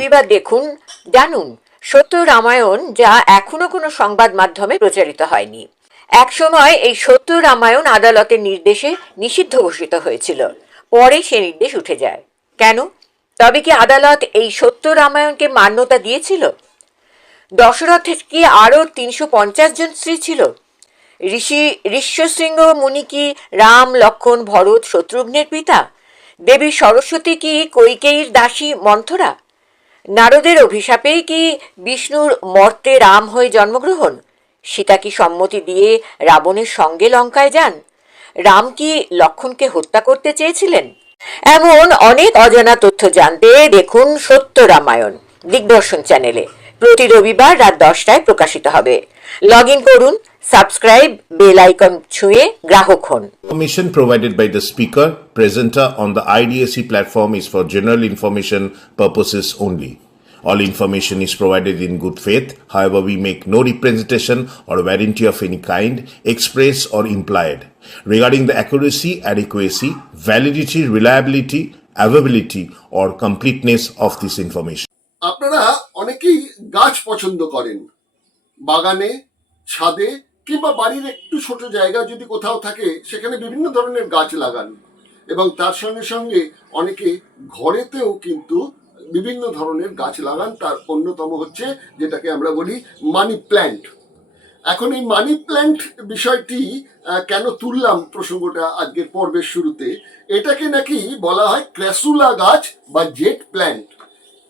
রবিবার দেখুন, জানুন সত্য রামায়ণ, যা এখনো কোনো সংবাদ মাধ্যমে প্রচারিত হয়নি। একসময় এই সত্য রামায়ণ আদালতের নির্দেশে নিষিদ্ধ ঘোষিত হয়েছিল, পরে সে নির্দেশ উঠে যায়। কেন? তবে কি আদালত এই সত্য রামায়ণকে মান্যতা দিয়েছিল? দশরথের কি আরও 350 জন স্ত্রী ছিল? ঋষ্যশৃঙ্গ মুনি কি রাম, লক্ষ্মণ, ভরত, শত্রুঘ্নের পিতা? দেবী সরস্বতী কি কৈকেয়ীর দাসী মন্থরা? নারদের অভিশাপেই কি বিষ্ণুর মর্তে রাম হয়ে জন্মগ্রহণ? সীতা কি সম্মতি দিয়ে রাবণের সঙ্গে লঙ্কায় যান? রাম কি লক্ষ্মণকে হত্যা করতে চেয়েছিলেন? এমন অনেক অজানা তথ্য জানতে দেখুন সত্য রামায়ণ দিগদর্শন চ্যানেলে। প্রতি রবিবার রাত 10টায় প্রকাশিত হবে। লগ ইন করুন, সাবস্ক্রাইব, বেল আইকন ছুঁয়ে গ্রাহক হন। Information provided by the speaker, presenter on the IDSC platform is for general information purposes only. All information is provided in good faith. However, we make no representation or warranty of any kind, express or implied, regarding the accuracy, adequacy, validity, reliability, availability, or completeness of this information. আপনারা অনেকেই গাছ পছন্দ করেন। বাগানে, ছাদে কিংবা বাড়ির একটু ছোট জায়গা যদি কোথাও থাকে, সেখানে বিভিন্ন ধরনের গাছ লাগান এবং তার সঙ্গে সঙ্গে অনেকে ঘরেতেও কিন্তু বিভিন্ন ধরনের গাছ লাগান। তার অন্যতম হচ্ছে যেটাকে আমরা বলি মানি প্ল্যান্ট। এখন এই মানি প্ল্যান্ট বিষয়টি কেন তুললাম প্রসঙ্গটা আজকের পর্বের শুরুতে, এটাকে নাকি বলা হয় ক্র্যাসুলা গাছ বা জেট প্ল্যান্ট।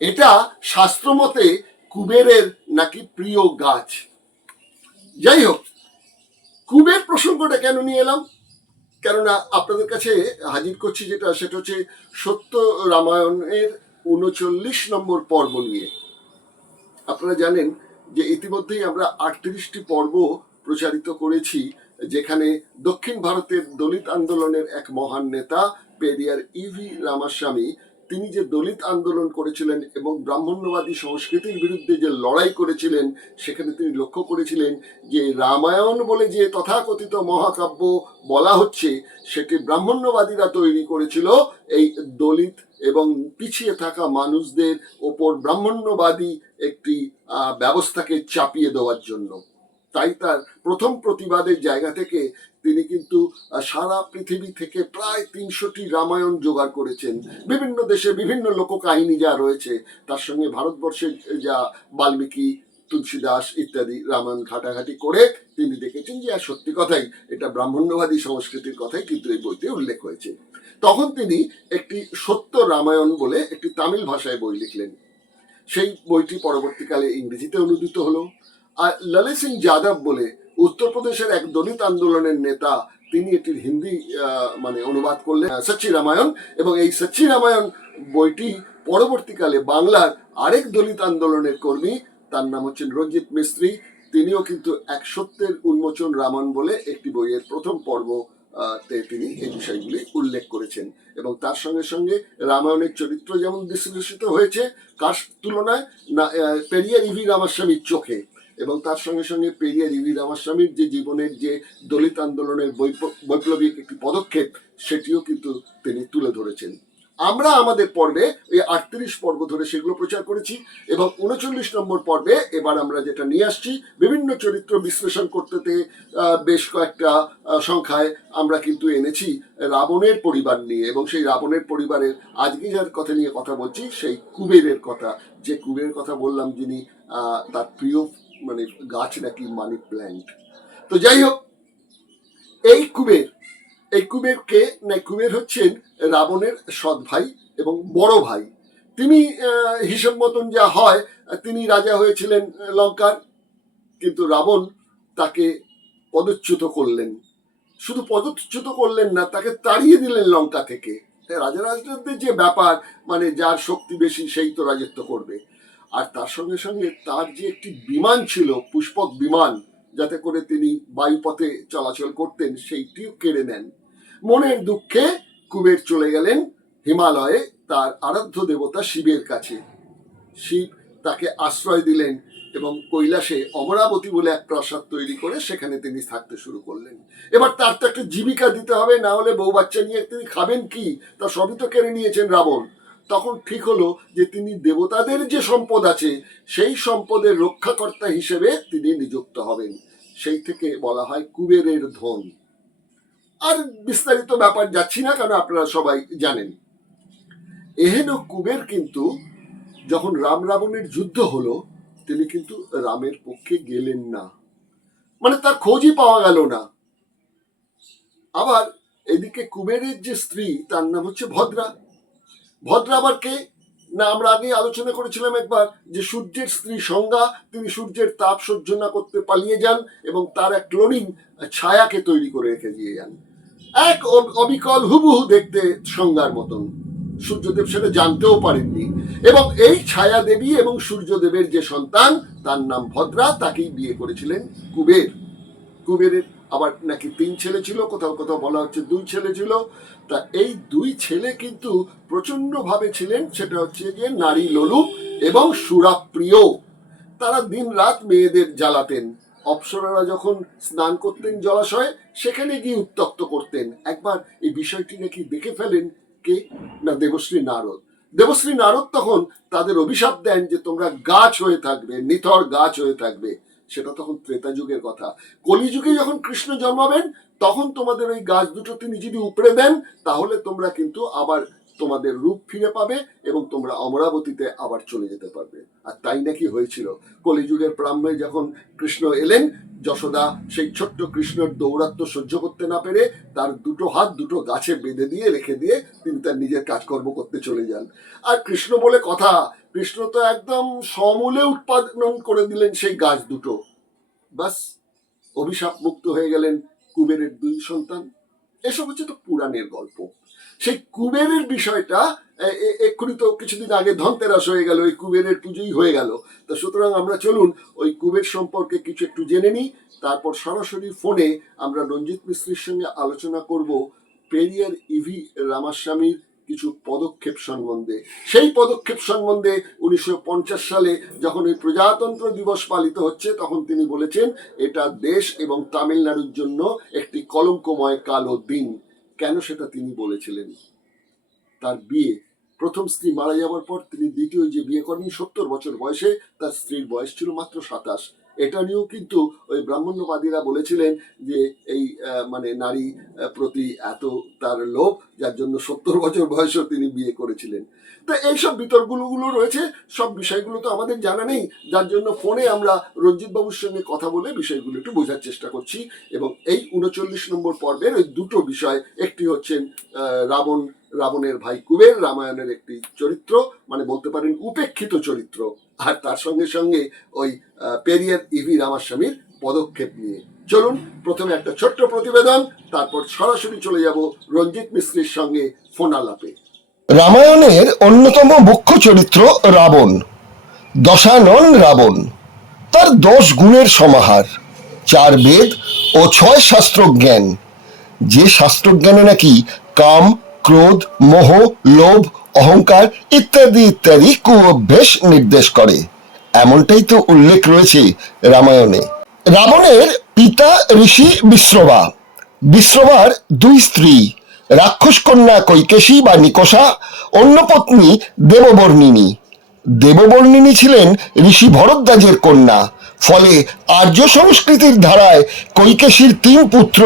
এটা শাস্ত্রমতে কুবেরের নাকি প্রিয় গাছ। যাই হোক, কুবের প্রসঙ্গটা কেন নিয়ে এলাম, কেননা আপনাদের কাছে হাজির করছি সেটা হচ্ছে সত্য রামায়ণের 39 নম্বর পর্ব নিয়ে। আপনারা জানেন যে ইতিমধ্যেই আমরা 38টি পর্ব প্রচারিত করেছি, যেখানে দক্ষিণ ভারতের দলিত আন্দোলনের এক মহান নেতা পেরিয়ার ইভি রামাস্বামী, তিনি যে দলিত আন্দোলন করেছিলেন এবং ব্রাহ্মণ্যবাদী সংস্কৃতির বিরুদ্ধে যে লড়াই করেছিলেন, সেখানে তিনি লক্ষ্য করেছিলেন যে রামায়ণ বলে যে তথাকথিত মহাকাব্য বলা হচ্ছে, সেটি ব্রাহ্মণ্যবাদীরা তৈরি করেছিল এই দলিত এবং পিছিয়ে থাকা মানুষদের ওপর ব্রাহ্মণ্যবাদী একটি ব্যবস্থাকে চাপিয়ে দেওয়ার জন্য। তাই তার প্রথম প্রতিবাদের জায়গা থেকে তিনি কিন্তু সারা পৃথিবী থেকে প্রায় 300টি রামায়ণ জোগাড় করেছেন। বিভিন্ন দেশে বিভিন্ন লোককাহিনী যা রয়েছে, তার সঙ্গে ভারতবর্ষে যা বাল্মীকি, তুলসীদাস ইত্যাদি রামায়ণ ঘাটাঘাটি করে তিনি দেখেছেন যে আর সত্যি কথাই এটা ব্রাহ্মণ্যবাদী সংস্কৃতির কথাই কিন্তু এই বইতে উল্লেখ হয়েছে। তখন তিনি একটি সত্য রামায়ণ বলে একটি তামিল ভাষায় বই লিখলেন। সেই বইটি পরবর্তীকালে ইংরেজিতে অনুদিত হলো। আর ললিত সিং যাদব বলে উত্তরপ্রদেশের এক দলিত আন্দোলনের নেতা, তিনি এটির হিন্দি অনুবাদ করলেন সচ্চি রামায়ণ, এবং এই সচ্চি রামায়ণ বইটি পরবর্তীকালে বাংলার আরেক দলিত আন্দোলনের কর্মী, তার নাম হচ্ছেন রঞ্জিত মিস্ত্রি, তিনিও কিন্তু এক সত্যের উন্মোচন রামায়ণ বলে একটি বইয়ের প্রথম পর্ব তিনি এই বিষয়গুলি উল্লেখ করেছেন। এবং তার সঙ্গে সঙ্গে রামায়ণের চরিত্র যেমন বিশ্লেষিত হয়েছে কার তুলনায় না, পেরিয়ার ইভি রামাস্বামীর চোখে, এবং তার সঙ্গে সঙ্গে পেরিয়ার ইভি রামাস্বামীর যে জীবনের যে দলিত আন্দোলনের বৈপ্লবিক একটি পদক্ষেপ, সেটিও কিন্তু তিনি তুলে ধরেছেন। আমরা আমাদের পর্বে এই 38 পর্ব ধরে সেগুলো প্রচার করেছি, এবং 39 নম্বর পর্বে এবার আমরা যেটা নিয়ে আসছি, বিভিন্ন চরিত্র বিশ্লেষণ করতে বেশ কয়েকটা সংখ্যায় আমরা কিন্তু এনেছি রাবণের পরিবার নিয়ে, এবং সেই রাবণের পরিবারের আজকে যার কথা নিয়ে কথা বলছি সেই কুবেরের কথা। যে কুবেরের কথা বললাম, যিনি তার প্রিয় গাছ নাকি মানি প্ল্যান্ট। তো যাই হোক, এই কুবের কে না, কুবের হচ্ছেন রাবণের সৎ ভাই এবং বড় ভাই। তিনি হিসেব মতন যা হয়, তিনি রাজা হয়েছিলেন লঙ্কার, কিন্তু রাবণ তাকে পদচ্যুত করলেন। শুধু পদচ্যুত করলেন না, তাকে তাড়িয়ে দিলেন লঙ্কা থেকে। রাজরাজদের যে ব্যাপার, যার শক্তি বেশি সেই তো রাজত্ব করবে। আর তার সঙ্গে সঙ্গে তার যে একটি বিমান ছিল, পুষ্পক বিমান, যাতে করে তিনি বায়ুপথে চলাচল করতেন, সেইটিও কেড়ে নেন। মনের দুঃখে কুবের চলে গেলেন হিমালয়ে তার আরাধ্য দেবতা শিবের কাছে। শিব তাকে আশ্রয় দিলেন এবং কৈলাসে অমরাবতী বলে এক প্রাসাদ তৈরি করে সেখানে তিনি থাকতে শুরু করলেন। এবার তার তো একটা জীবিকা দিতে হবে, না হলে বউ বাচ্চা নিয়ে তিনি খাবেন কি, তা সবই তো কেড়ে নিয়েছেন রাবণ। তখন ঠিক হলো যে তিনি দেবতাদের যে সম্পদ আছে সেই সম্পদের রক্ষাকর্তা হিসেবে তিনি নিযুক্ত হবেন। সেই থেকে বলা হয় কুবেরের ধন। আর বিস্তারিত ব্যাপার যাচ্ছি না, কারণ আপনারা সবাই জানেন। এহেন কুবের কিন্তু যখন রাম রাবণের যুদ্ধ হলো, তিনি কিন্তু রামের পক্ষে গেলেন না, মানে তার খোঁজই পাওয়া গেল না। আবার এদিকে কুবেরের যে স্ত্রী, তার নাম হচ্ছে ভদ্রা। ভদ্রা আবার কে না, আমরা আগে আলোচনা করেছিলাম একবার যে সূর্যের স্ত্রী সংজ্ঞা, তিনি সূর্যের তাপ সহ্য না করতে পালিয়ে যান এবং তার এক ক্লোনিং ছায়াকে তৈরি করে রেখে দিয়ে যান, এক অবিকল হুবহু দেখতে সংজ্ঞার মতন। সূর্যদেব সেটা জানতেও পারেননি, এবং এই ছায়া দেবী এবং সূর্যদেবের যে সন্তান, তার নাম ভদ্রা, তাকেই বিয়ে করেছিলেন কুবের। কুবেরের আবার নাকি 3 ছেলে ছিল, কোথাও কোথাও বলা হচ্ছে 2 ছেলে ছিল। তা এই 2 ছেলে কিন্তু প্রচন্ড ভাবে ছিলেন, সেটা হচ্ছে যে নারী লোলুপ এবং সুরাপ্রিয়। তারা দিন রাত মেয়েদের জ্বালাতেন। অপ্সরারা যখন স্নান করতেন জলাশয়ে, সেখানে গিয়ে উত্তক্ত করতেন। একবার এই বিষয়টি নাকি দেখে ফেলেন কে না, দেবশ্রী নারদ। দেবশ্রী নারদ তখন তাদের অভিশাপ দেন যে তোমরা গাছ হয়ে থাকবে, নিথর গাছ হয়ে থাকবে। সেটা তখন ত্রেতা যুগের কথা। কলিযুগে যখন কৃষ্ণ জন্মাবেন, তখন তোমাদের ওই গাছ দুটো তিনি যদি উপড়ে দেন, তাহলে তোমরা কিন্তু আবার তোমাদের রূপ ফিরে পাবে এবং তোমরা অমরাবতীতে আবার চলে যেতে পারবে। আর তাই নাকি হয়েছিল। কলিযুগের প্রারম্ভে যখন কৃষ্ণ এলেন, যশোদা সেই ছোট্ট কৃষ্ণের দৌরাত্ম্য সহ্য করতে না পেরে তার 2 হাত 2 গাছে বেঁধে দিয়ে রেখে দিয়ে তিনি তার নিজের কাজকর্ম করতে চলে যান। আর কৃষ্ণ বলে কথা, কৃষ্ণ তো একদম সমূলে উৎপাদন করে দিলেন সেই গাছ দুটো। বাস, অভিশাপ মুক্ত হয়ে গেলেন কুবেরের 2 সন্তান। এসব হচ্ছে তো পুরাণের গল্প। সেই কুবেরের বিষয়টা এক্ষুনি তো কিছুদিন আগে ধনতেরাস হয়ে গেল, ওই কুবেরের পুজোই হয়ে গেল। তা সুতরাং আমরা চলুন ওই কুবের সম্পর্কে কিছু একটু জেনে নিই, তারপর সরাসরি ফোনে আমরা রঞ্জিত মিস্ত্রির সঙ্গে আলোচনা করব পেরিয়ার ইভি রামাস্বামীর কিছু পদক্ষেপ সম্বন্ধে। সেই পদক্ষেপ সম্বন্ধে 1950 সালে যখন এই প্রজাতন্ত্র দিবস পালিত হচ্ছে, তখন তিনি বলেছেন এটা দেশ এবং তামিলনাড়ুর জন্য একটি কলঙ্কময় কালো দিন। কেন সেটা তিনি বলেছিলেন? তার বিয়ে, প্রথম স্ত্রী মারা যাওয়ার পর তিনি দ্বিতীয় যে বিয়ে করেন 70 বছর বয়সে, তার স্ত্রীর বয়স ছিল মাত্র 27। এটা নিয়েও কিন্তু ওই ব্রাহ্মণ্যবাদীরা বলেছিলেন যে এই মানে নারী প্রতি এত তার লোভ, যার জন্য 70 বছর বয়সেও তিনি বিয়ে করেছিলেন। তো এইসব বিতর্কগুলো রয়েছে, সব বিষয়গুলো তো আমাদের জানা নেই, যার জন্য ফোনে আমরা রঞ্জিত বাবুর সঙ্গে কথা বলে বিষয়গুলো একটু বোঝার চেষ্টা করছি। এবং এই 39 নম্বর পর্বের ওই 2টো বিষয়, একটি হচ্ছেন রাবণের ভাই কুবের, রামায়ণের একটি চরিত্র, মানে বলতে পারেন উপেক্ষিত চরিত্র, আর তার সঙ্গে সঙ্গে ওই পেরিয়ার ইভি রামাস্বামীর পদক্ষেপ নিয়ে। চলুন প্রথমে একটা ছোট্ট প্রতিবেদন, তারপর সরাসরি চলে যাব রঞ্জিত মিস্ত্রির সঙ্গে ফোন আলাপে। রামায়ণের অন্যতম মুখ্য চরিত্র রাবণ, দশানন রাবণ। তার 10 গুণের সমাহার, 4 বেদ ও 6 শাস্ত্রজ্ঞান। যে শাস্ত্রজ্ঞানে নাকি কাম, ক্রোধ, মোহ, লোভ, অহংকার ইত্যাদি ইত্যাদি কুঅভ্যেস নির্দেশ করে, এমনটাই তো উল্লেখ রয়েছে রামায়ণে। রাবণের পিতা ঋষি বিশ্রবা। বিশ্রবার 2 স্ত্রী, রাক্ষস কন্যা কৈকেশী বা নিকষা, অন্য পত্নী দেববর্ণিনী। দেববর্ণিনী ছিলেন ঋষি ভরদ্বাজের কন্যা। ফলে আর্য সংস্কৃতির ধারায় কৈকেশীর 3 পুত্র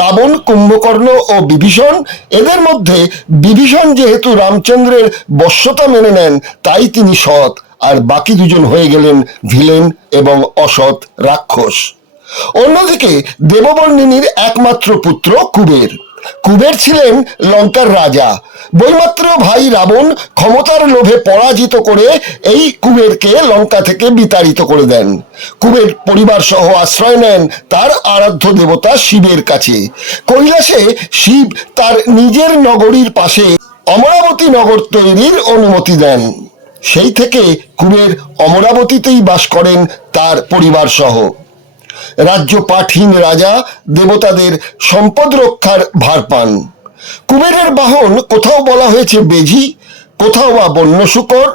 রাবণ, কুম্ভকর্ণ ও বিভীষণ। এদের মধ্যে বিভীষণ যেহেতু রামচন্দ্রের বশ্যতা মেনে নেন, তাই তিনি সৎ, আর বাকি 2 জন হয়ে গেলেন ভিলেন এবং অসৎ রাক্ষস। অন্যদিকে দেববর্ণিনীর একমাত্র পুত্র কুবের। কুবের ছিলেন লঙ্কার রাজা। বৈমাত্র ভাই রাবণ ক্ষমতার লোভে পরাজিত করে এই কুবেরকে লঙ্কা থেকে বিতাড়িত করে দেন। কুবের পরিবার সহ আশ্রয় নেন তার আরাধ্য দেবতা শিবের কাছে। কৈলাসে শিব তার নিজের নগরীর পাশে অমরাবতী নগর তৈরির অনুমতি দেন। সেই থেকে কুবের অমরাবতীতেই বাস করেন তার পরিবার সহ। রাজ্যপাটহীন রাজা দেবতাদের সম্পদ রক্ষার ভার পান। কুবেরের বাহন কোথাও বলা হয়েছে বেজি, কোথাও বা বন্য শূকর,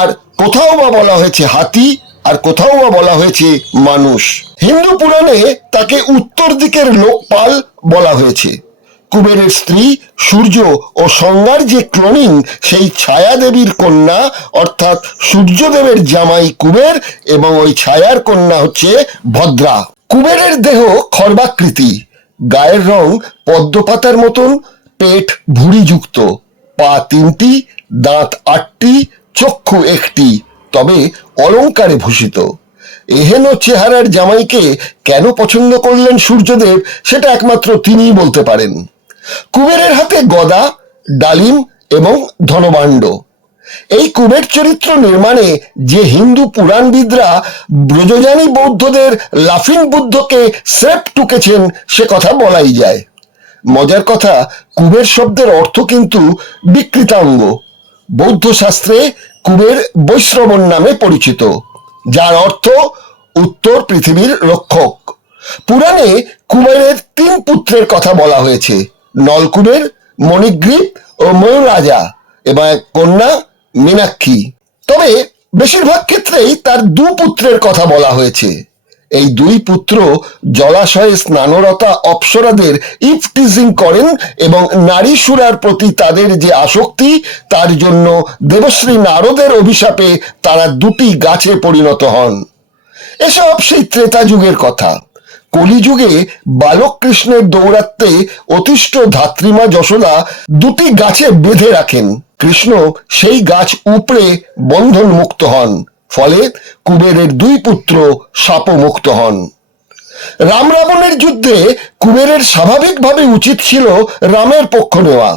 আর কোথাও বা বলা হয়েছে হাতি, আর কোথাও বা বলা হয়েছে মানুষ। হিন্দু পুরাণে তাকে উত্তর দিকের লোকপাল বলা হয়েছে। কুবেরের স্ত্রী সূর্য ও সংজ্ঞার যে ক্লোনিং, সেই ছায়া দেবীর কন্যা অর্থাৎ সূর্যদেবের জামাই কুবের এবং ওই ছায়ার কন্যা হচ্ছে ভদ্রা। কুবেরের দেহ খর্বাকৃতি, গায়ের রং পদ্মপাতার মতন, পেট ভুঁড়িযুক্ত, পা 3টি, দাঁত 8টি, চক্ষু 1টি, তবে অলঙ্কারে ভূষিত। এহেন চেহারার জামাইকে কেন পছন্দ করলেন সূর্যদেব, সেটা একমাত্র তিনিই বলতে পারেন। কুবেরের হাতে গদা, ডালিম এবং ধনভাণ্ড। এই কুবের চরিত্র নির্মাণে যে হিন্দু পুরাণবিদরা ব্রজযানী বৌদ্ধদের লাফিং বুদ্ধকে স্রেফ টুকেছেন সে কথা বলাই যায়। মজার কথা, কুবের শব্দের অর্থ কিন্তু বিকৃতাঙ্গ। বৌদ্ধ শাস্ত্রে কুবের বৈশ্রবণ নামে পরিচিত, যার অর্থ উত্তর পৃথিবীর রক্ষক। পুরাণে কুবেরের 3 পুত্রের কথা বলা হয়েছে, নলকুবের, মণিগ্রীব ও ময়ূরাজা, এবং এক কন্যা মীনাক্ষী। তবে বেশিরভাগ ক্ষেত্রেই তার 2 পুত্রের কথা বলা হয়েছে। এই 2 পুত্র জলাশয়ে স্নানরতা অপ্সরাদের ইফটিজিং করেন এবং নারী সুরার প্রতি তাদের যে আসক্তি, তার জন্য দেবশ্রী নারদের অভিশাপে তারা 2টি গাছে পরিণত হন। এসব সেই ত্রেতা যুগের কথা। কলিযুগে বালক কৃষ্ণের দৌরাত্মে অতিষ্ঠ ধাত্রীমা যশোদা 2টি গাছে বেঁধে রাখেন। কৃষ্ণ সেই গাছ উপড়ে বন্ধন মুক্ত হন, ফলে কুবেরের 2 পুত্র শাপমুক্ত হন। রাম রাবণের যুদ্ধে কুবেরের স্বাভাবিকভাবে উচিত ছিল রামের পক্ষ নেওয়া,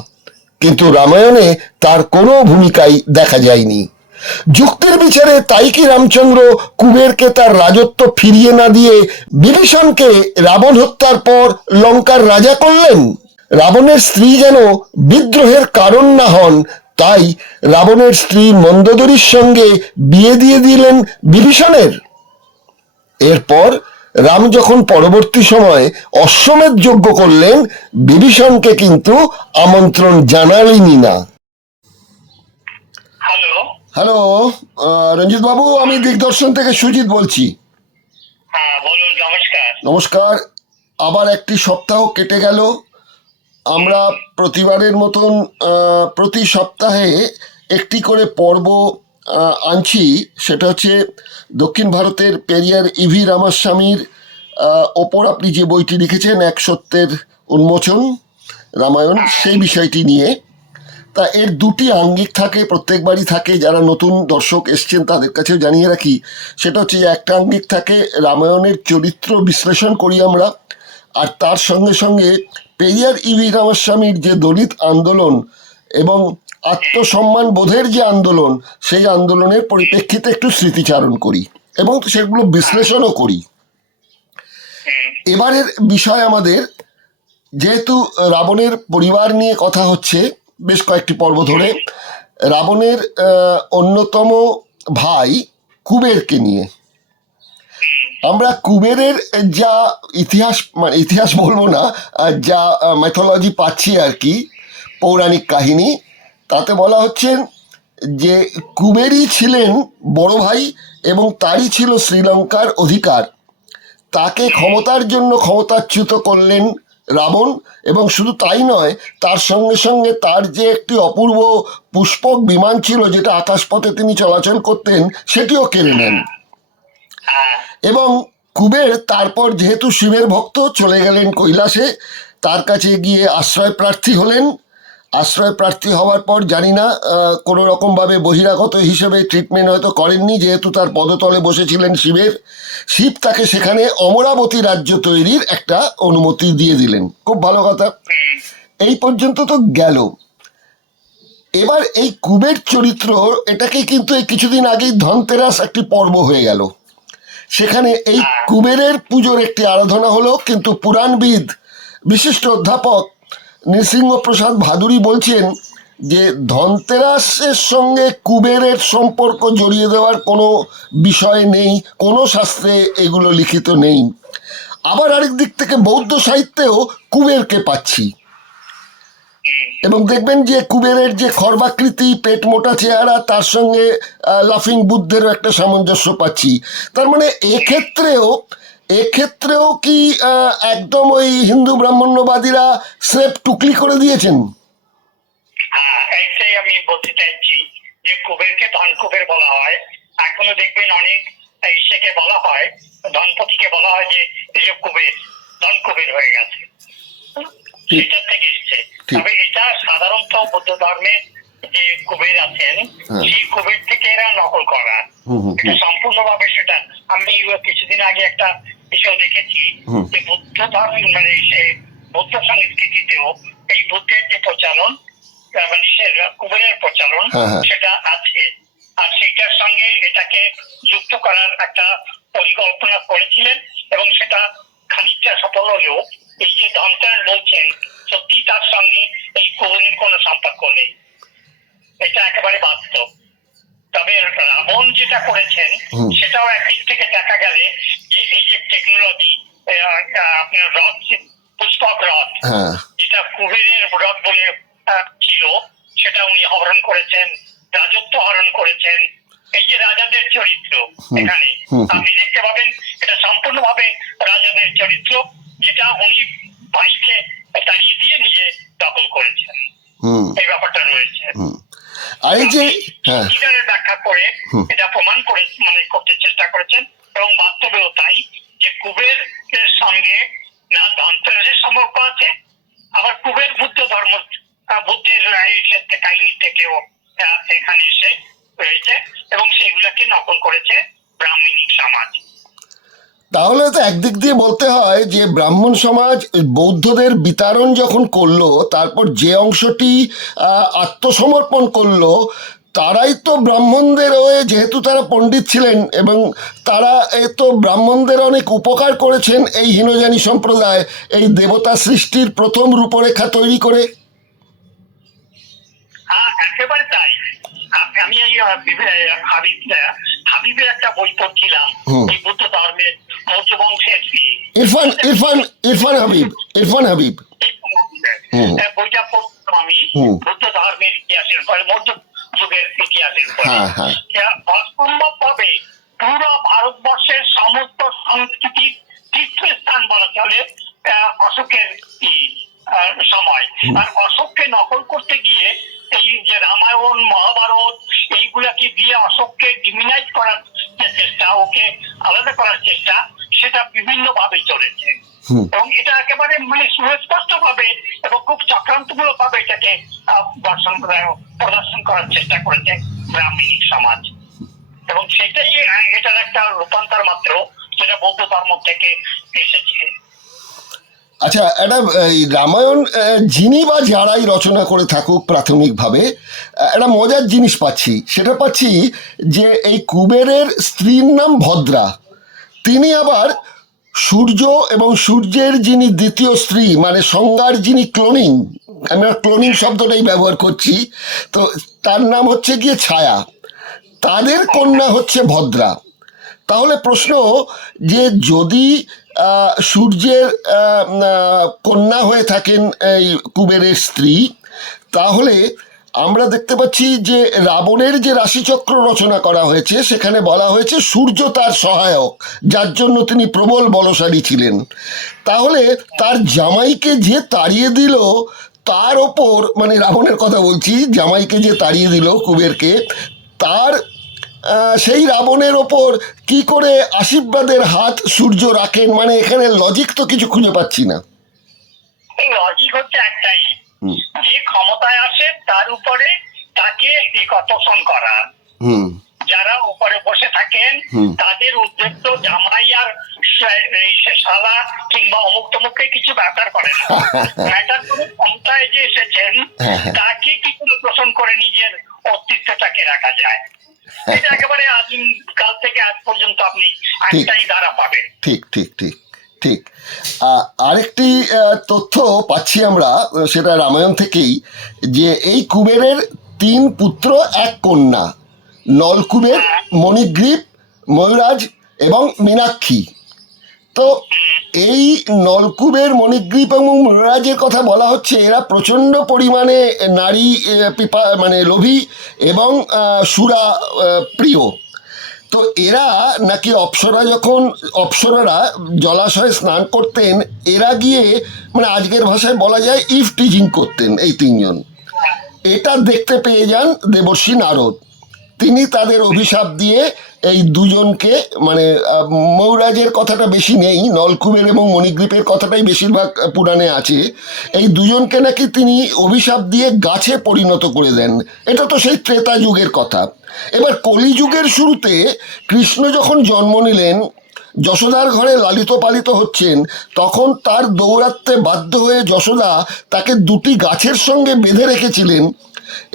কিন্তু রামায়ণে তার কোনো ভূমিকাই দেখা যায়নি। যুক্তির বিচারে তাই কি রামচন্দ্র কুবেরকে তার রাজত্ব ফিরিয়ে না দিয়ে বিভীষণকে রাবণ হত্যার পর লঙ্কার রাজা করলেন? রাবণের স্ত্রী যেন বিদ্রোহের কারণ না হন, তাই রাবণের স্ত্রী মন্দোদরীর সঙ্গে বিয়ে দিয়ে দিলেন বিভীষণের। এরপর রাম যখন পরবর্তী সময় অশ্বমেধ যজ্ঞ করলেন, বিভীষণকে কিন্তু আমন্ত্রণ জানালেনই না। হ্যালো, রঞ্জিত বাবু, আমি দিগদর্শন থেকে সুজিত বলছি। হ্যাঁ বলুন, নমস্কার। নমস্কার। আবার একটি সপ্তাহ কেটে গেল। আমরা প্রতিবারের মতন প্রতি সপ্তাহে একটি করে পর্ব আনছি। সেটা হচ্ছে দক্ষিণ ভারতের পেরিয়ার ইভি রামাস্বামীর ওপর আপনি যে বইটি লিখেছেন, এক সত্যের উন্মোচন রামায়ণ, সেই বিষয়টি নিয়ে। তা এর 2টি আঙ্গিক থাকে, প্রত্যেকবারই থাকে। যারা নতুন দর্শক এসছেন তাদের কাছেও জানিয়ে রাখি, সেটা হচ্ছে একটা আঙ্গিক থাকে রামায়ণের চরিত্র বিশ্লেষণ করি আমরা, আর তার সঙ্গে সঙ্গে পেরিয়ার ইভি রামাস্বামীর যে দলিত আন্দোলন এবং আত্মসম্মান বোধের যে আন্দোলন, সেই আন্দোলনের পরিপ্রেক্ষিতে একটু স্মৃতিচারণ করি এবং সেগুলো বিশ্লেষণও করি। এবারের বিষয় আমাদের, যেহেতু রাবণের পরিবার নিয়ে কথা হচ্ছে বেশ কয়েকটি পর্ব ধরে, রাবণের অন্যতম ভাই কুবেরকে নিয়ে আমরা কুবেরের যা ইতিহাস, মানে ইতিহাস বলবো না, যা ম্যাথোলজি পাচ্ছি আর কি, পৌরাণিক কাহিনী, তাতে বলা হচ্ছে যে কুবেরই ছিলেন বড় ভাই এবং তারই ছিল শ্রীলঙ্কার অধিকার। তাকে ক্ষমতার জন্য ক্ষমতাচ্যুত করলেন রাবণ, এবং শুধু তাই নয়, তার সঙ্গে সঙ্গে তার যে একটি অপূর্ব পুষ্পক বিমান ছিল যেটা আকাশপথে তিনি চলাচল করতেন, সেটিও কেড়ে নেন। এবং কুবের তারপর যেহেতু শিবের ভক্ত, চলে গেলেন কৈলাসে, তার কাছে গিয়ে আশ্রয় প্রার্থী হলেন। আশ্রয় প্রার্থী হওয়ার পর জানি না কোনো রকমভাবে বহিরাগত হিসেবে ট্রিটমেন্ট হয়তো করেননি, যেহেতু তার পদতলে বসেছিলেন শিবের। শিব তাকে সেখানে অমরাবতী রাজ্য তৈরির একটা অনুমতি দিয়ে দিলেন। খুব ভালো কথা, এই পর্যন্ত তো গেল। এবার এই কুবের চরিত্র, এটাকে কিন্তু এই কিছুদিন আগেই ধনতেরাস একটি পর্ব হয়ে গেল, সেখানে এই কুবেরের পুজোর একটি আরাধনা হলো। কিন্তু পুরাণবিদ বিশিষ্ট অধ্যাপক নৃসিংহপ্রসাদ ভাদুরী বলছেন যে ধনতেরাসের সঙ্গে কুবেরের সম্পর্ক জড়িয়ে দেওয়ার কোনো বিষয় নেই, কোনো শাস্ত্রে এগুলো লিখিত নেই। আবার আরেক দিক থেকে বৌদ্ধ সাহিত্যেও কুবেরকে পাচ্ছি, এবং দেখবেন যে কুবেরের যে খর্বাকৃতি, পেট মোটা চেহারা, তার সঙ্গে লাফিং বুদ্ধেরও একটা সামঞ্জস্য পাচ্ছি। তার মানে এক্ষেত্রেও এক্ষেত্রেও কি একদম ওই হিন্দু ব্রাহ্মণ্যবাদীরা স্রেফ টুকলি করে দিয়েছেন? হ্যাঁ, এইটাই আমি বলতে চাইছি যে কুবেরকে ধন কুবের বলা হয়। এখনো দেখবেন অনেক ইসেকে বলা হয়, ধনপতিকে বলা হয় যে এই যে কুবের, ধন কুবের হয়ে গেছে, সেটা থেকে এসছে। তবে এটা সাধারণত বৌদ্ধ ধর্মের যে কুবের আছেন সেই কুবের থেকে এরা নকল করা, এটা সম্পূর্ণভাবে সেটা। আমি কিছুদিন আগে একটা বিষয় দেখেছি যে বুদ্ধ ধর্ম মানে সে বৌদ্ধ সংস্কৃতিতেও এই বুদ্ধের যে প্রচলন, মানে সে কুবেরের প্রচলন সেটা আছে, আর সেটার সঙ্গে এটাকে যুক্ত করার একটা পরিকল্পনা করেছিলেন এবং সেটা খানিকটা সফল হলেও এই যে ধনটার বলছেন সত্যি তার সঙ্গে এই কুবেরের কোনো সম্পর্ক নেই, এটা একেবারে বাস্তব। তবে রাবণ যেটা করেছেন সেটাও একদিক থেকে দেখা গেলে যে এই যে টেকনোলজি, আপনার রথ, পুষ্পক রথ, যেটা কুবেরের রথ বলে ছিল, সেটা উনি হরণ করেছেন, রাজত্ব হরণ করেছেন। এই যে রাজাদের চরিত্র এখানে আপনি দেখতে পাবেন, এটা সম্পূর্ণভাবে রাজাদের চরিত্র, যেটা উনি ভাইকে তাড়িয়ে দিয়ে নিজে দখল করেছেন, এই ব্যাপারটা রয়েছে। আর এই যে ব্যাখ্যা করে এটা প্রমাণ করে মানে করতে চেষ্টা করেছেন, এবং বাস্তবেও তাই যে কুবের সঙ্গে না ধনতেরাসের সম্পর্ক আছে, আবার কুবের বুদ্ধ ধর্ম, বুদ্ধের ক্ষেত্রে কাহিনী থেকেও এখানে এসে রয়েছে এবং সেগুলোকে নকল করেছে ব্রাহ্মণিক সমাজ। তাহলে তো একদিক দিয়ে বলতে হয় যে ব্রাহ্মণ সমাজ বৌদ্ধদের বিতাড়ন যখন করলো, তারপর যে অংশটি আত্মসমর্পণ করলো, তারাই তো ব্রাহ্মণদের হয়ে, যেহেতু তারা পণ্ডিত ছিলেন এবং তারা তো ব্রাহ্মণদের অনেক উপকার করেছেন এই হীনযানী সম্প্রদায় এই দেবতা সৃষ্টির প্রথম রূপরেখা তৈরি করে। একেবারে তাই। আমি এই হাবিবের একটা বই পড়ছিলাম, এই বুদ্ধ ধর্মের মৌর্য বংশের ইরফান হাবিব বইটা পড়তাম আমি বুদ্ধ ধর্মের ইতিহাসের উপরে, মৌর্য যুগের ইতিহাসের উপরে। অসম্ভব ভাবে পুরো ভারতবর্ষের সমস্ত সংস্কৃতির তীর্থস্থান বলা চলে অশোকের সময়। আর অশোককে নকল করতে গিয়ে এই যে রামায়ণ, মহাভারত, এইগুলাকে দিয়ে অশোককে ডিমিনাইজ করার যে চেষ্টা, ওকে আলাদা করার চেষ্টা, সেটা বিভিন্ন ভাবে চলেছে এবং এটা একেবারে মানে সুস্পষ্ট ভাবে এবং খুব চক্রান্তমূলক ভাবে এটাকে প্রদর্শন করার চেষ্টা করেছে ব্রাহ্মণিক সমাজ, এবং সেটাই এটার একটা রূপান্তর মাত্র, যেটা বৌদ্ধ ধর্ম থেকে এসেছে। আচ্ছা, এটা রামায়ণ যিনি বা যারাই রচনা করে থাকুক, প্রাথমিকভাবে একটা মজার জিনিস পাচ্ছি, সেটা পাচ্ছি যে এই কুবেরের স্ত্রীর নাম ভদ্রা, তিনি আবার সূর্য এবং সূর্যের যিনি দ্বিতীয় স্ত্রী মানে সংজ্ঞার যিনি ক্লোনিং, আমরা ক্লোনিং শব্দটাই ব্যবহার করছি, তো তার নাম হচ্ছে গিয়ে ছায়া, তাদের কন্যা হচ্ছে ভদ্রা। তাহলে প্রশ্ন যে যদি সূর্যের কন্যা হয়ে থাকেন এই কুবেরের স্ত্রী, তাহলে আমরা দেখতে পাচ্ছি যে রাবণের যে রাশিচক্র রচনা করা হয়েছে সেখানে বলা হয়েছে সূর্য তার সহায়ক, যার জন্য তিনি প্রবল বলশালী ছিলেন। তাহলে তার জামাইকে যে তাড়িয়ে দিল, তার ওপর মানে রাবণের কথা বলছি, জামাইকে যে তাড়িয়ে দিল কুবেরকে, তার সেই রাবণের ওপর কি করে আশীর্বাদের হাত সূর্য রাখেন? মানে এখানে লজিক তো কিছু খুঁজে পাচ্ছি না। লজিক হচ্ছে একটাই, যে ক্ষমতায় আসে তার উপরে তাকে আকর্ষণ করা। যারা উপরে বসে থাকেন তাদের উদ্দেশ্য জামাই আর শালা কিংবা অমুক তমুককে কিছু ব্যাপার করে না, ম্যাটার করে ক্ষমতায় যে এসেছেন তাকে কি করে পোষণ করে নিজের অস্তিত্বটাকে রাখা যায়। এটা একেবারে আদিম কাল থেকে আজ পর্যন্ত আপনি একটাই ধারা পাবেন। ঠিক ঠিক ঠিক ঠিক। আরেকটি তথ্য পাচ্ছি আমরা, সেটা রামায়ণ থেকেই, যে এই কুবেরের 3 পুত্র 1 কন্যা, নলকুবের, মণিগ্রীব, ময়ূরাজ এবং মীনাক্ষী। তো এই নলকুবের, মণিগ্রীব এবং ময়ূরাজের কথা বলা হচ্ছে এরা প্রচণ্ড পরিমাণে নারী মানে লোভী এবং সুরা প্রিয়। তো এরা নাকি অপ্সরারা জলাশয়ে স্নান করতেন, এরা গিয়ে মানে আজকের ভাষায় বলা যায় ইভ টিজিং করতেন এই তিনজন। এটা দেখতে পেয়ে যান দেবর্ষী নারদ। তিনি তাদের অভিশাপ দিয়ে এই দুজনকে মানে মৌরাজের কথাটা বেশি নেই, নলকুবের এবং মণিগ্রীপের কথাটাই বেশিরভাগ পুরাণে আছে। এই দুজনকে নাকি তিনি অভিশাপ দিয়ে গাছে পরিণত করে দেন। এটা তো সেই ত্রেতা যুগের কথা। এবার কলিযুগের শুরুতে কৃষ্ণ যখন জন্ম নিলেন, যশোদার ঘরে লালিত পালিত হচ্ছেন, তখন তার দৌরাত্মে বাধ্য হয়ে যশোদা তাকে দুটি গাছের সঙ্গে বেঁধে রেখেছিলেন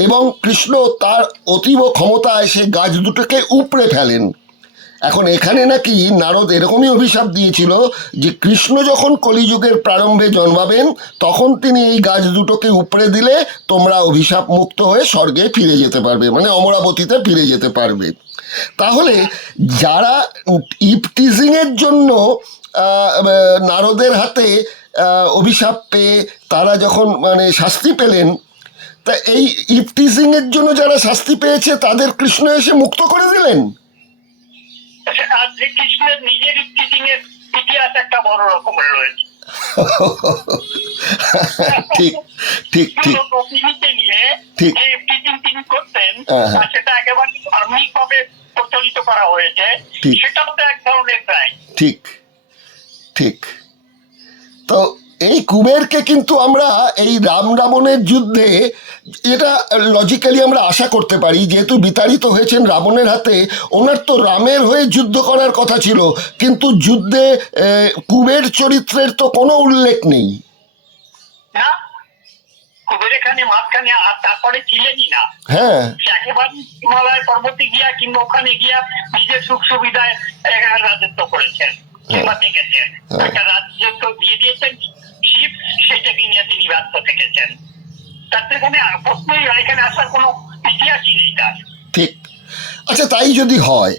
এবং কৃষ্ণ তার অতীব ক্ষমতায় সে গাছ দুটোকে উপড়ে ফেলেন। এখন এখানে নাকি নারদ এরকমই অভিশাপ দিয়েছিল যে কৃষ্ণ যখন কলিযুগের প্রারম্ভে জন্মাবেন তখন তিনি এই গাছ দুটোকে উপড়ে দিলে তোমরা অভিশাপ মুক্ত হয়ে স্বর্গে ফিরে যেতে পারবে, মানে অমরাবতীতে ফিরে যেতে পারবে। তাহলে যারা ইপটিজিংয়ের জন্য নারদের হাতে অভিশাপ পেয়ে তারা যখন মানে শাস্তি পেলেন, তা এই ইপটিজিংয়ের জন্য যারা শাস্তি পেয়েছে তাদের কৃষ্ণ এসে মুক্ত করে দিলেন। আর যে কৃষ্ণের নিজের টিচিং এর ইতিহাস একটা বড় রকমের রয়েছে। ঠিক ঠিক ঠিক গোপীকে নিয়ে ঠিক। যে টিচিং তিনি করতেন হ্যাঁ। সেটা একেবারে ধার্মিক ভাবে প্রচলিত করা হয়েছে, ঠিক। সেটাও তো এক ধরনের প্রায়। ঠিক ঠিক। তো এই কুবেরকে কিন্তু আমরা এই রাম রাবণের যুদ্ধে, এটা লজিক্যালি আমরা আশা করতে পারি, যেহেতু বিতাড়িত হয়েছেন রাবণের হাতে, ওনার তো রামের হয়ে যুদ্ধ করার কথা ছিল, কিন্তু যুদ্ধে কুবের চরিত্রের তো কোনো উল্লেখ নেই। না, কুবের এখানে মাঝখানে আর তারপরে ছিলেনই না। হ্যাঁ সে একেবারে হিমালয় পর্বতে গিয়া কিংবা ওখানে গিয়া নিজের সুখ সুবিধায় রাজত্ব করেছেন কিংবা থেকেছেন। একটা রাজত্ব দিয়ে দিয়েছেন শিব, সেটাকে নিয়ে তিনি ব্যস্ত থেকেছেন। তার এখানে প্রশ্নই এখানে আসার কোনো ইতিহাসই নেই তার। ঠিক। আচ্ছা, তাই যদি হয়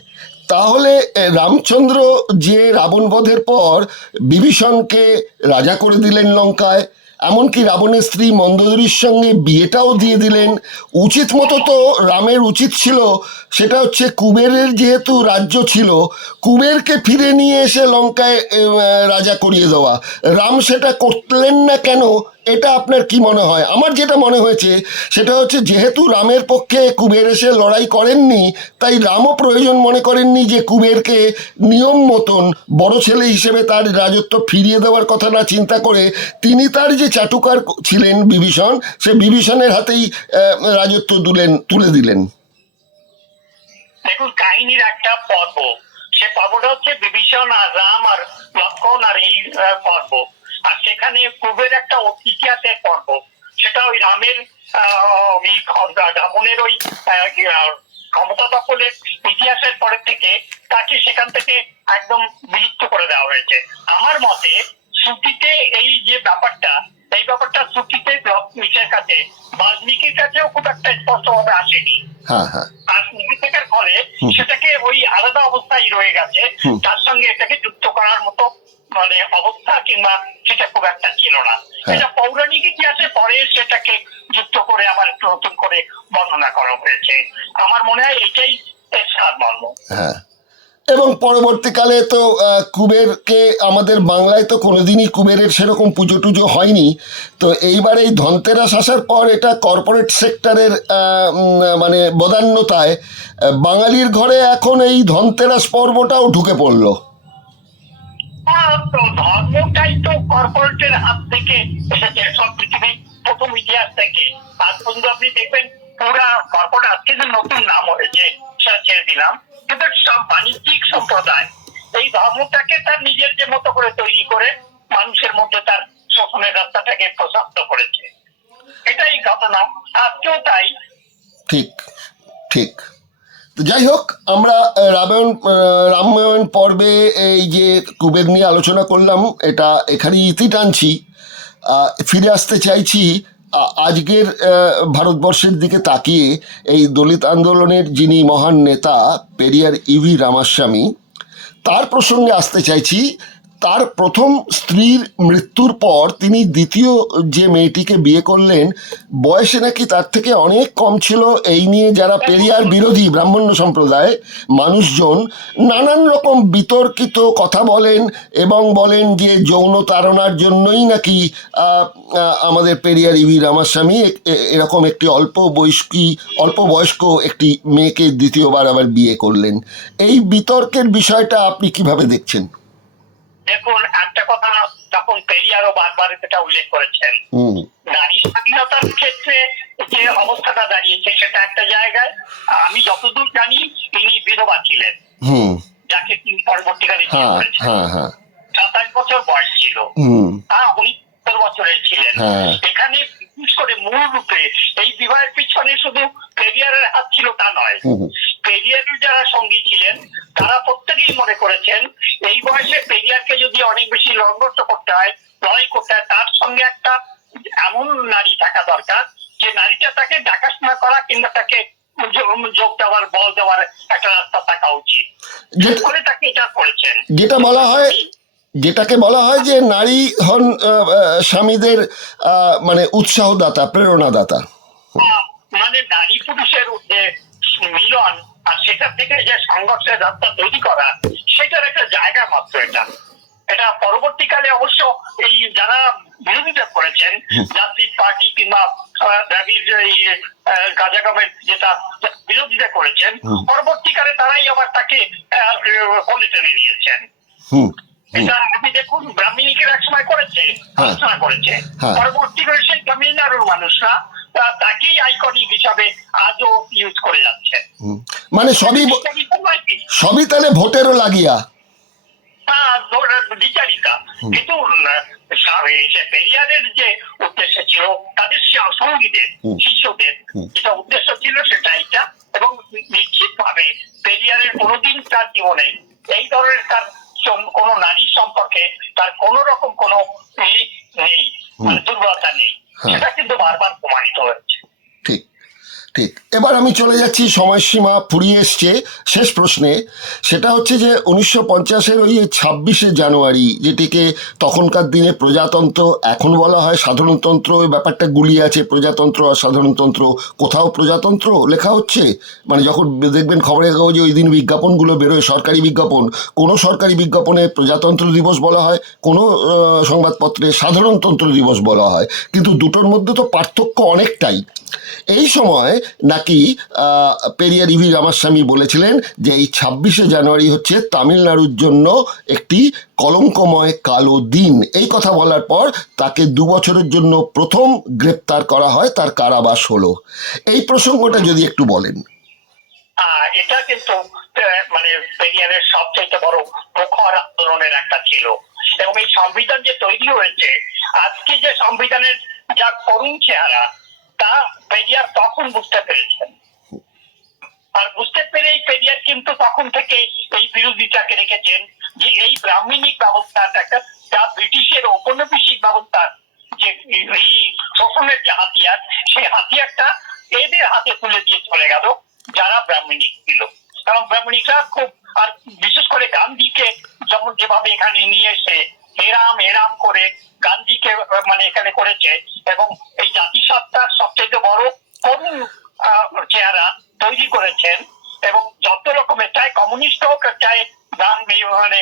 তাহলে রামচন্দ্র যে রাবণ বধের পর বিভীষণকে রাজা করে দিলেন লঙ্কায়, এমনকি রাবণের স্ত্রী মন্দোদরীর সঙ্গে বিয়েটাও দিয়ে দিলেন, উচিত মতো তো রামের উচিত ছিল সেটা হচ্ছে কুবেরের যেহেতু রাজ্য ছিল, কুবেরকে ফিরে নিয়ে এসে লঙ্কায় রাজা করিয়ে দেওয়া। রাম সেটা করলেন না কেন, এটা আপনার কি মনে হয়? আমার যেটা মনে হয়েছে সেটা হচ্ছে যেহেতু রামের পক্ষে কুবের এসে লড়াই করেননি, তাই রামও প্রয়োজন মনে করেননি যে কুবেরকে নিয়ম মতন বড় ছেলে হিসেবে তার রাজত্ব ফিরিয়ে দেওয়ার কথাটা চিন্তা করে তিনি তার যে চাটুকার ছিলেন বিভীষণ, সে বিভীষণের হাতেই রাজত্ব তুলে দিলেন। দেখুন, কাহিনীর একটা পর্ব, সে পর্বটা হচ্ছে বিভীষণ আর রাম আর লক্ষ্মণ আর এই পর্ব। আর সেখানে কুবের একটা ইতিহাসের পর্ব, সেটা ওই রামের রাবণের ওই ক্ষমতা দখলের ইতিহাসের পরের থেকে তাকে সেখান থেকে একদম বিলুপ্ত করে দেওয়া হয়েছে। আমার মতে শ্রুতিতে এই যে ব্যাপারটা, এই ব্যাপারটা শ্রুতিতে মিশের কাছে, বাল্মীকির কাছেও খুব একটা স্পষ্টভাবে আসেনি। আর থাকার ফলে সেটাকে ওই আলাদা অবস্থায় রয়ে গেছে, তার সঙ্গে এটাকে যুক্ত করার মতো মানে অবস্থা কিংবা সেটা খুব একটা ছিল না। এটা পৌরাণিক ইতিহাসে পরে সেটাকে যুক্ত করে আবার একটু নতুন করে বর্ণনা করা হয়েছে। আমার মনে হয় এটাই এর সারমর্ম। এবং পরবর্তীকালে তো কুবেরকে আমাদের বাংলায় তো কোনোদিনই কুবেরের সেরকম পুজো টুজো হয়নি। তো এইবার এই ধনতেরাস আসার পর এটা কর্পোরেট সেক্টরের মানে বদান্যতায় বাঙালির ঘরে এখন এই ধনতেরাস পর্বটাও ঢুকে পড়লো। ধর্মটাই তো কর্পোরেটের হাত থেকে এসেছে সব পৃথিবীর প্রথম ইতিহাস থেকে আজ পর্যন্ত। আপনি দেখবেন পুরা কর্পোরেট, আজকে যে নতুন নাম হয়েছে সেটা ছেড়ে দিলাম, কিন্তু সব বাণিজ্যিক সম্প্রদায় এই ধর্মটাকে তার নিজের যে মতো করে তৈরি করে মানুষের মধ্যে তার শোষণের রাস্তাটাকে প্রশস্ত করেছে। এটাই ঘটনা, আজকেও তাই। ঠিক ঠিক। যাই হোক, আমরা রামায়ণ পর্বে এই যে কুবের নিয়ে আলোচনা করলাম, এটা এখানেই ইতি টানছি। ফিরে আসতে চাইছি আজকের ভারতবর্ষের দিকে তাকিয়ে এই দলিত আন্দোলনের যিনি মহান নেতা পেরিয়ার ইভি রামাস্বামী, তার প্রসঙ্গে আসতে চাইছি। তার প্রথম স্ত্রীর মৃত্যুর পর তিনি দ্বিতীয় যে মেয়েটিকে বিয়ে করলেন, বয়সে নাকি তার থেকে অনেক কম ছিল। এই নিয়ে যারা পেরিয়ার বিরোধী ব্রাহ্মণ্য সম্প্রদায় মানুষজন নানান রকম বিতর্কিত কথা বলেন এবং বলেন যে যৌন তাড়নার জন্যই নাকি আমাদের পেরিয়ার ইভি রামাস্বামী এরকম একটি অল্প বয়স্ক একটি মেয়েকে দ্বিতীয়বার আবার বিয়ে করলেন। এই বিতর্কের বিষয়টা আপনি কিভাবে দেখছেন? দেখুন, একটা কথা তখন পেরিয়ারও বারবার এটা উল্লেখ করেছেন, নারী স্বাধীনতার ক্ষেত্রে যে অবস্থাটা দাঁড়িয়েছে সেটা একটা জায়গায়, আমি যতদূর জানি তিনি বিধবা ছিলেন, যাকে তিনি পরবর্তীকালে বিয়ে করেছেন। 27 বছর বয়স ছিল, উনি 70 বছরের ছিলেন। এখানে বিশেষ করে মূল রূপে এই বিবাহের পিছনে শুধু পেরিয়ারের হাত ছিল তা নয়, পেরিয়ারের যারা সঙ্গী ছিলেন তারা প্রত্যেকেই মনে করেছেন এই বয়সে পেরিয়ারকে যদি অনেক বেশি লড়াই করতে হয়, তার সঙ্গে একটা এমন নারী থাকা দরকার যে নারীটা তাকে দেখাশোনা করা কিংবা তাকে যোগ দেওয়ার, বল দেওয়ার একটা রাস্তা থাকা উচিত। করে তাকে এটা করেছেন, যেটাকে বলা হয় যে নারী হন স্বামীদের মানে উৎসাহদাতা, প্রেরণাদাতা। মানে নারী পুরুষের যে মিলন আর সেটা থেকে যে সংঘর্ষের রাস্তা তৈরি করা, সেটার একটা জায়গা মাত্র এটা পরবর্তীকালে অবশ্য এই যারা বিরোধিতা করেছেন, জাতীয় পার্টি কিংবা গাজাগমের যেটা বিরোধিতা করেছেন, পরবর্তীকালে তারাই আবার তাকে বলে টেনে নিয়েছেন। এটা আপনি দেখুন, ব্রাহ্মণিকের এক সময় করেছে, আলোচনা করেছে, পরবর্তীকালে সেই তামিলনাড়ুর মানুষরা তাকেই আইকনিক হিসাবে আজও ইউজ করে যাচ্ছে। মানে সবই তাহলে ভোটেরও লাগিয়া বিচারিতা। কিন্তু পেরিয়ারের যে উদ্দেশ্য ছিল তাদের সঙ্গীদের, শিষ্যদের যেটা উদ্দেশ্য ছিল সেটা এটা, এবং নিশ্চিত ভাবে পেরিয়ারের কোনোদিন তার জীবনে এই ধরনের তার কোন নারীর সম্পর্কে তার কোন রকম কোন নেই, দুর্বলতা নেই, সেটা কিন্তু বারবার প্রমাণিত হয়েছে। ঠিক ঠিক। এবার আমি চলে যাচ্ছি, সময়সীমা ফুরিয়ে এসছে, শেষ প্রশ্নে। সেটা হচ্ছে যে 1950-এর ওই 26শে জানুয়ারি, যেটিকে তখনকার দিনে প্রজাতন্ত্র, এখন বলা হয় সাধারণতন্ত্র, ওই ব্যাপারটা গুলিয়ে আছে, প্রজাতন্ত্র আর সাধারণতন্ত্র, কোথাও প্রজাতন্ত্র লেখা হচ্ছে। মানে যখন দেখবেন খবরের কাগজে ওই দিন বিজ্ঞাপনগুলো বেরোয়, সরকারি বিজ্ঞাপন, কোনো সরকারি বিজ্ঞাপনে প্রজাতন্ত্র দিবস বলা হয়, কোনো সংবাদপত্রে সাধারণতন্ত্র দিবস বলা হয়, কিন্তু দুটোর মধ্যে তো পার্থক্য অনেকটাই। এই সময় নাকি পেরিয়ার ইভি রামাস্বামী বলেছিলেন যে এই 26শে জানুয়ারি হচ্ছে তামিলনাড়ুর জন্য একটি কলঙ্কময় কালো দিন। এই কথা বলার পর তাকে 2 বছরের জন্য প্রথম গ্রেপ্তার করা হয়, তার কারাবাস হলো। এই প্রসঙ্গটা যদি একটু বলেন। এটা কিন্তু মানে পেরিয়ারের সবচেয়ে বড় প্রখর আন্দোলনের একটা ছিল, এবং এই সংবিধান যে তৈরি হয়েছে, আজকে যে সংবিধানের যা করুণ চেহারা তা পেরিয়ার তখন বুঝতে পেরেছেন। আর বুঝতে পেরেই পেরিয়ার কিন্তু তখন থেকে এই বিরোধিতাকে রেখেছেন যে এই ব্রাহ্মণিক ব্যবস্থাটা, যা ব্রিটিশের ঔপনিবেশিক ব্যবস্থার যে শোষণের যে হাতিয়ার, সেই হাতিয়ারটা এদের হাতে তুলে দিয়ে চলে গেল যারা ব্রাহ্মণিক ছিল। কারণ ব্রাহ্মণিকরা খুব, আর বিশেষ করে গান্ধীকে যেমন যেভাবে এখানে নিয়ে এসে হেরাম করে গান্ধীকে মানে এখানে করেছে, এবং এই জাতিসত্তার সবচেয়ে বড় করুণ চেহারা তৈরি করেছেন, এবং যত রকমের, চাই কমিউনিস্ট হোক, চাই মানে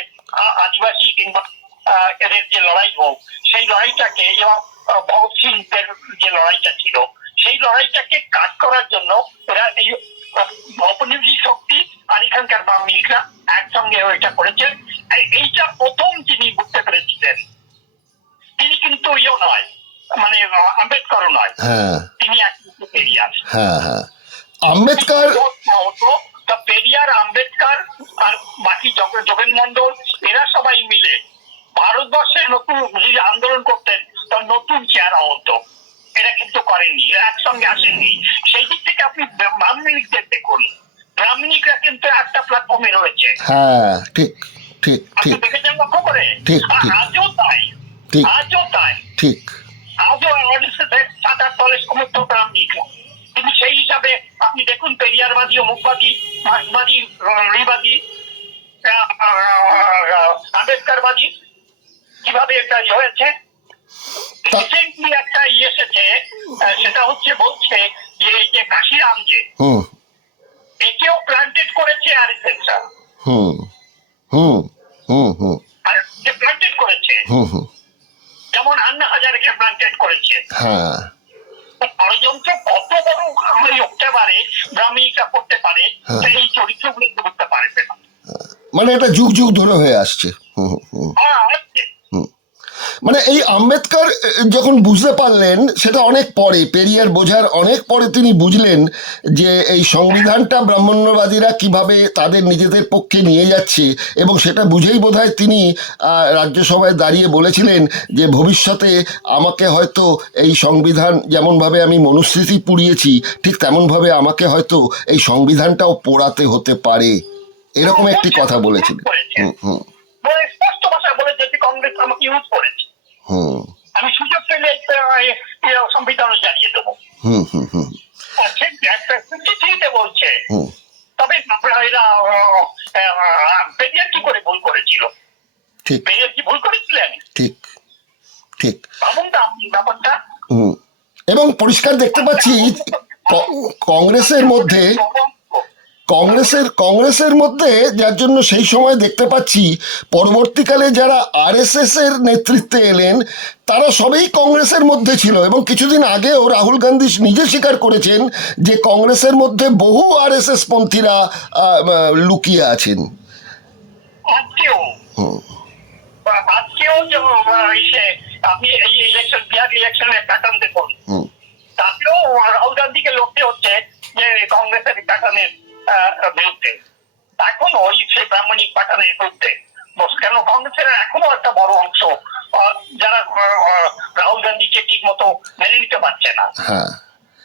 আদিবাসী কিংবা এদের যে লড়াই হোক, সেই লড়াইটাকে, এবং ভগৎ সিংদের যে লড়াইটা ছিল, সেই লড়াইটাকে কাজ করার জন্য এরা এই ঔপনিবেশিক শক্তি আর এখানকার ব্রাহ্মণিকরা একসঙ্গে এটা করেছেন। এইটা প্রথম যিনি বুঝতে পেরেছিলেন, তিনি কিন্তু নয়, মানে আম্বেদকরও নয়, তিনি একমাত্র পেরিয়ার। আম্বেদকর, পেরিয়ার, আম্বেদকর আর বাকি যোগেন মন্ডল, এরা সবাই মিলে ভারতবর্ষের নতুন আন্দোলন করতেন, তার নতুন চেহারা হতো। এরা কিন্তু করেননি, এরা একসঙ্গে আসেননি। সেই দিক থেকে আপনি ব্রাহ্মণিকদের দেখুন, ব্রাহ্মণিকরা কিন্তু একটা প্ল্যাটফর্মে রয়েছে। ঠিক ঠিক ঠিক, দেখেছেন লক্ষ্য করে? আজও তাই, আজও তাই, ঠিক, আজও 7-8 দলের সমস্ত ব্রাহ্মণিকরা। কিন্তু সেই হিসাবে আপনি দেখুন, পেরিয়ারবাদী, অমুকবাদী, মার্কসবাদী, রুড়িবাদী, আম্বেদকরবাদী, কিভাবে এটা হয়েছে? তা- রিসেন্টলি একটা এসেছে, সেটা হচ্ছে বলছে যে এই যে কাশিরাম যে হুম একেও প্লান্টেড করেছে আরএসএসরা, হুম হুম হুম হুম আর যে প্লান্টেড করেছে হুম হুম যেমন আন্না হাজারেকে প্লান্টেড করেছে। হ্যাঁ ষড়যন্ত্র কত বড় হতে পারে, ব্রাহ্মণিকা করতে পারে, হ্যাঁ। এই চরিত্রগুলো করতে পারবে না। মানে এটা যুগ যুগ ধরে হয়ে আসছে। হুম হুম আছে। মানে এই আম্বেদকর যখন বুঝতে পারলেন সেটা অনেক পরে, পেরিয়ার বোঝার অনেক পরে তিনি বুঝলেন যে এই সংবিধানটা ব্রাহ্মণ্যবাদীরা কিভাবে তাদের নিজেদের পক্ষে নিয়ে যাচ্ছে, এবং সেটা বুঝেই বোধহয় তিনি রাজ্যসভায় দাঁড়িয়ে বলেছিলেন যে ভবিষ্যতে আমাকে হয়তো এই সংবিধান যেমনভাবে আমি মনুস্মৃতি পুড়িয়েছি ঠিক তেমনভাবে আমাকে হয়তো এই সংবিধানটাও পোড়াতে হতে পারে, এরকম একটি কথা বলেছিলেন। হুম হুম স্পষ্ট ভাষায় বলেছে যে কংগ্রেস আমাকে ইউজ করেছে, হুম আমি সুযোগ পেলে সংবিধান জানিয়ে দেবো। হুম হুম হুম একটা চিঠিতে বলছে। হুম তবে এরা পেরিয়ার কি করে ভুল করেছিল? ঠিক পেরিয়ার কি ভুল করেছিলেন? ঠিক ঠিক ভাবুন তো আপনি ব্যাপারটা। হুম এবং পরিষ্কার দেখতে পাচ্ছি কংগ্রেসের মধ্যে কংগ্রেসের মধ্যে যার জন্য সেই সময় দেখতে পাচ্ছি পরবর্তীকালে যারা আরএসএস এর নেতৃত্বে এলেন তারা সবেই কংগ্রেসের মধ্যে ছিল, এবং কিছুদিন আগেও রাহুল গান্ধী নিজে স্বীকার করেছেন যে কংগ্রেসের মধ্যে বহু আরএসএস পন্থীরা লুকিয়ে আছেন। আজকেও হুম আজকেও আপনি এই ইলেকশন, বিহার ইলেকশনের প্যাটার্ন দেখুন, হুম তাতেও রাহুল গান্ধীকে লড়তে হচ্ছে যে কংগ্রেসের প্যাটার্নের বিরুদ্ধে, এখন ওই সেই ব্রাহ্মণিক প্যাটার্নের বিরুদ্ধে। কেন কংগ্রেসের এখনো একটা বড় অংশ যারা রাহুল গান্ধীকে ঠিক মতো মেনে নিতে পারছে না, হ্যাঁ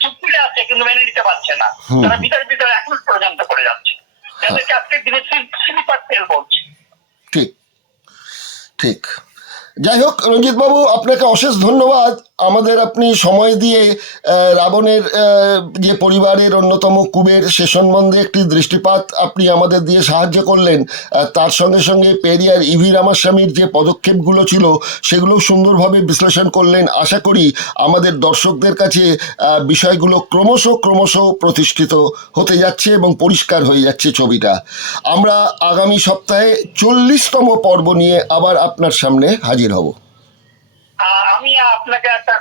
চুপ করে আছে কিন্তু মেনে নিতে পারছে না, তারা ভিতরে ভিতরে এখন ষড়যন্ত্র করে যাচ্ছে, যাদেরকে আজকের দিনে স্লিপার সেল বলছে। ঠিক ঠিক যাই হোক রঞ্জিত বাবু, আপনাকে অশেষ ধন্যবাদ। আমাদের আপনি সময় দিয়ে রাবণের যে পরিবারের অন্যতম কুবের সে সম্বন্ধে একটি দৃষ্টিপাত আপনি আমাদের দিয়ে সাহায্য করলেন, তার সঙ্গে সঙ্গে পেরিয়ার ইভি রামাস্বামীর যে পদক্ষেপগুলো ছিল সেগুলো সুন্দরভাবে বিশ্লেষণ করলেন। আশা করি আমাদের দর্শকদের কাছে বিষয়গুলো ক্রমশ প্রতিষ্ঠিত হতে যাচ্ছে এবং পরিষ্কার হয়ে যাচ্ছে ছবিটা। আমরা আগামী সপ্তাহে 40তম পর্ব নিয়ে আবার আপনার সামনে হাজির হব। আমি আপনাকে একটা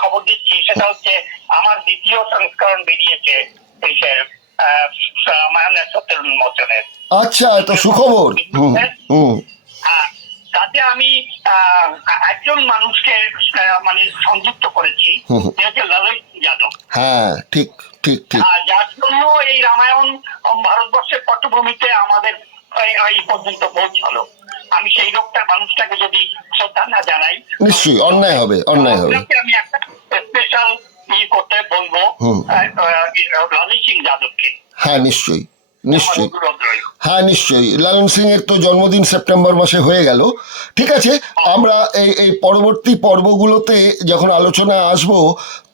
খবর দিচ্ছি, সেটা হচ্ছে আমার দ্বিতীয় সংস্করণ বেরিয়েছে রামায়ণের সত্যের উন্মোচনের। আচ্ছা, তো সুখবর। হুম হুম তাতে আমি একজন মানুষকে মানে সংযুক্ত করেছি, যে হচ্ছে ললিত যাদব। হ্যাঁ ঠিক ঠিক ঠিক যার জন্য এই রামায়ণ ভারতবর্ষের পটভূমিতে আমাদের এই পর্যন্ত পৌঁছালো। আমি সেই লোকটা মানুষটাকে যদি শ্রদ্ধা না জানাই, নিশ্চয়ই অন্যায় হবে, অন্যায় হবে। আমি একটা স্পেশাল করতে বলবো ললিত সিং যাদবকে। হ্যাঁ নিশ্চয়ই নিশ্চয়ই অনুরোধ রইল। হ্যাঁ নিশ্চয়ই। লালন সিং এর তো জন্মদিন সেপ্টেম্বর মাসে হয়ে গেল। ঠিক আছে, আমরা এই পরবর্তী পর্বগুলোতে যখন আলোচনায় আসব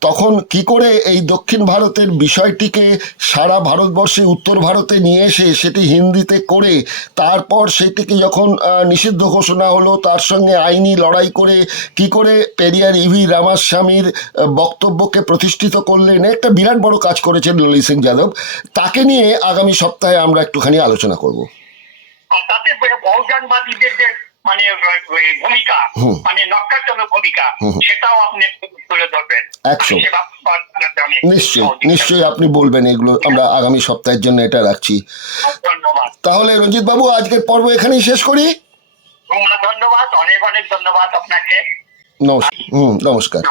তখন কি করে এই দক্ষিণ ভারতের বিষয়টিকে সারা ভারতবর্ষে উত্তর ভারতে নিয়ে এসে সেটি হিন্দিতে করে তারপর সেটিকে যখন নিষিদ্ধ ঘোষণা হলো তার সঙ্গে আইনি লড়াই করে কি করে পেরিয়ার ইভি রামাস্বামীর বক্তব্যকে প্রতিষ্ঠিত করলেন, একটা বিরাট বড় কাজ করেছেন ললিত সিং যাদব। তাকে নিয়ে আগামী সপ্তাহে আমরা একটুখানি আলোচনা করব। তাতে বহুজনবাদীদের যে মানে ভূমিকা, মানে নক্কারজনক ভূমিকা, সেটাও আপনি তুলে ধরবেন। একদম নিশ্চয়ই আপনি বলবেন, এগুলো আমরা আগামী সপ্তাহের জন্য এটা রাখছি। ধন্যবাদ। তাহলে রঞ্জিত বাবু, আজকের পর্ব এখানেই শেষ করি। ধন্যবাদ, অনেক অনেক ধন্যবাদ আপনাকে। নমস্কার।